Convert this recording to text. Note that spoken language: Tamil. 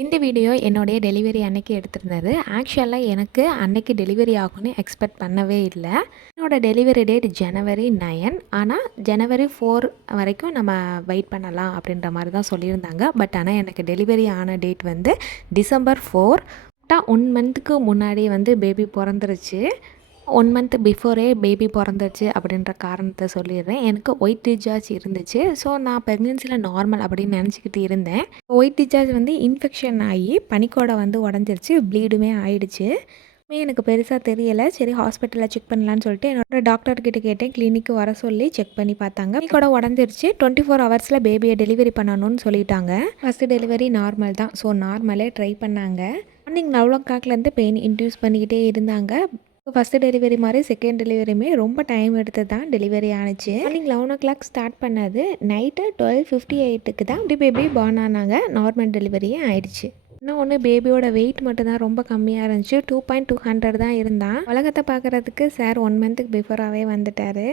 இந்த வீடியோ என்னுடைய டெலிவரி அன்னைக்கு எடுத்திருந்தது. ஆக்சுவலாக எனக்கு அன்னைக்கு டெலிவரி ஆகும்னு எக்ஸ்பெக்ட் பண்ணவே இல்லை. என்னோட டெலிவரி டேட் ஜனவரி நயன் ஆனால் ஜனவரி ஃபோர் வரைக்கும் நம்ம வெயிட் பண்ணலாம் அப்படின்ற மாதிரி தான் சொல்லியிருந்தாங்க. பட் ஆனால் எனக்கு டெலிவரி ஆன டேட் வந்து டிசம்பர் ஃபோர். கரெக்டாக ஒன் மந்த்துக்கு முன்னாடி வந்து பேபி பிறந்துருச்சு. ஒன் மந்த் பிஃபோரே பேபி பிறந்துச்சு அப்படின்ற காரணத்தை சொல்லிடுறேன். எனக்கு ஒயிட் டிஜார்ஜ் இருந்துச்சு. ஸோ நான் ப்ரெக்னென்சியில் நார்மல் அப்படின்னு நினச்சிக்கிட்டு இருந்தேன். ஒயிட் டிஜார்ஜ் வந்து இன்ஃபெக்ஷன் ஆகி பனிக்கோடை வந்து உடஞ்சிருச்சு. ப்ளீடுமே ஆயிடுச்சு. எனக்கு பெருசாக தெரியலை. சரி ஹாஸ்பிட்டலில் செக் பண்ணலான்னு சொல்லிட்டு என்னோட டாக்டர்கிட்ட கேட்டேன். கிளினிக்கு வர சொல்லி செக் பண்ணி பார்த்தாங்க. கூட உடஞ்சிருச்சு. டுவெண்ட்டி ஃபோர் ஹவர்ஸில் பேபியை டெலிவரி பண்ணணும்னு சொல்லிட்டாங்க. ஃபஸ்ட்டு டெலிவரி நார்மல் தான். ஸோ நார்மலே ட்ரை பண்ணாங்க. மார்னிங் லெவல் ஓ கிளாக்லேருந்து பெயின் இன்ட்யூஸ் பண்ணிக்கிட்டே இருந்தாங்க. ஃபஸ்ட்டு டெலிவரி மாதிரி செகண்ட் டெலிவரியுமே ரொம்ப டைம் எடுத்து தான் டெலிவரி ஆனிச்சு. Morning eleven o'clock start பண்ணது. நைட்டு டுவெல் ஃபிஃப்டி எயிட்டுக்கு தான் இப்படி பேபி பார்ன் ஆனாங்க. நார்மல் டெலிவரியே ஆயிடுச்சு. இன்னும் ஒன்று பேபியோட வெயிட் மட்டும்தான் ரொம்ப கம்மியாக இருந்துச்சு. டூ பாயிண்ட் டூ ஹண்ட்ரட் தான் இருந்தான். உலகத்தை பார்க்குறதுக்கு சார் ஒன் மந்த்துக்கு பிஃபோராகவே வந்துட்டார்.